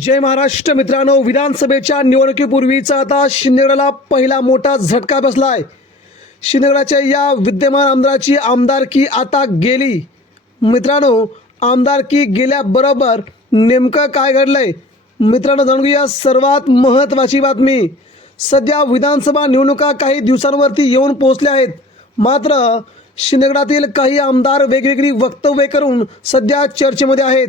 जय महाराष्ट्र मित्रांनो विधानसभेच्या निवडणुकीपूर्वीचा आता शिंदेगडाला पहिला मोठा झटका बसलाय. शिंदेगडाच्या या विद्यमान आमदाराची आमदारकी आता गेली. मित्रांनो आमदारकी गेल्याबरोबर नेमकं काय घडलंय? मित्रांनो जाणून घेऊया सर्वात महत्त्वाची बातमी. सध्या विधानसभा निवडणुका काही दिवसांवरती येऊन पोहोचल्या आहेत. मात्र शिंदेगडातील काही आमदार वेगवेगळी वक्तव्ये करून सध्या चर्चेमध्ये आहेत.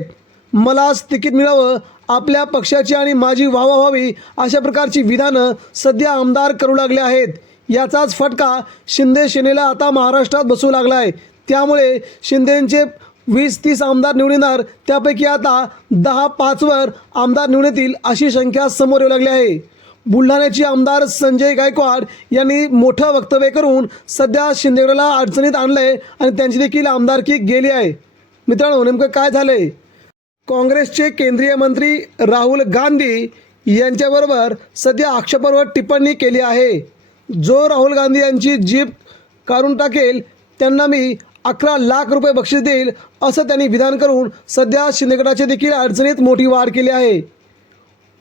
मलाच तिकीट मिळावं आपल्या पक्षाची आणि माझी वाहवा व्हावी अशा प्रकारची विधानं सध्या आमदार करू लागले आहेत. याचाच फटका शिंदे सेनेला आता महाराष्ट्रात बसू लागला आहे त्यामुळे शिंदेंचे वीस तीस आमदार निवडणार त्यापैकी आता दहा पाचवर आमदार निवडतील येतील अशी संख्या समोर येऊ लागली आहे. बुलढाण्याचे आमदार संजय गायकवाड यांनी मोठं वक्तव्य करून सध्या शिंदेगडाला अडचणीत आणलं आहे आणि त्यांची देखील आमदारकी गेली आहे. मित्रांनो नेमकं काय झालं आहे काँग्रेसचे केंद्रीय मंत्री राहुल गांधी यांच्याबरोबर सध्या आक्षेपार्ह टिप्पणी केली आहे. जो राहुल गांधी यांची जीप काढून टाकेल त्यांना मी अकरा लाख रुपये बक्षीस देईल असं त्यांनी विधान करून सध्या शिंदेगडाचे देखील अडचणीत मोठी वाढ केली आहे.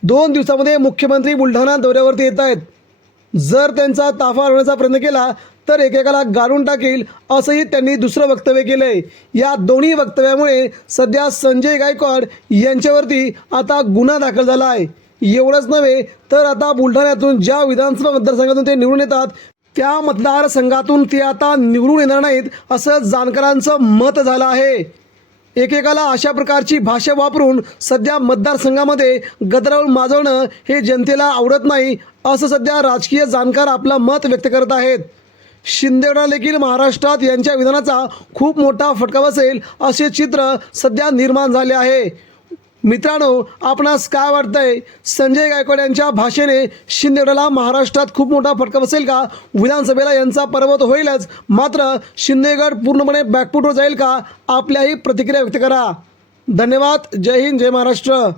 दोन दिवसामध्ये मुख्यमंत्री बुलढाणा दौऱ्यावरती येत आहेत. जर त्यांचा ताफा आणण्याचा प्रयत्न केला तर एकेकाला गाळून टाकेल असंही त्यांनी दुसरं वक्तव्य केलंय. या दोन्ही वक्तव्यामुळे सध्या संजय गायकवाड यांच्यावरती आता गुन्हा दाखल झाला आहे एवढंच नव्हे तर आता बुलढाण्यातून ज्या विधानसभा मतदारसंघातून ते निवडून येतात त्या मतदारसंघातून ते आता निवडून येणार नाहीत असं जाणकारांचं मत झालं आहे. एकेकाला अशा प्रकारची भाषा वापरून सध्या मतदारसंघामध्ये गदरावून माजवणं हे जनतेला आवडत नाही असं सध्या राजकीय जाणकार आपलं मत व्यक्त करत आहेत. शिंदेगडा देखील महाराष्ट्रात यांच्या विधानाचा खूप मोठा फटका बसेल असे चित्र सध्या निर्माण झाले आहे. मित्रांनो आपणास काय वाटतंय? संजय गायकवाड यांच्या भाषेने शिंदेगडाला महाराष्ट्रात खूप मोठा फटका बसेल का? विधानसभेला यांचा पर्वत होईलच. मात्र शिंदेगड पूर्णपणे बॅकफुटवर जाईल का? आपल्याही प्रतिक्रिया व्यक्त करा. धन्यवाद. जय हिंद जय महाराष्ट्र.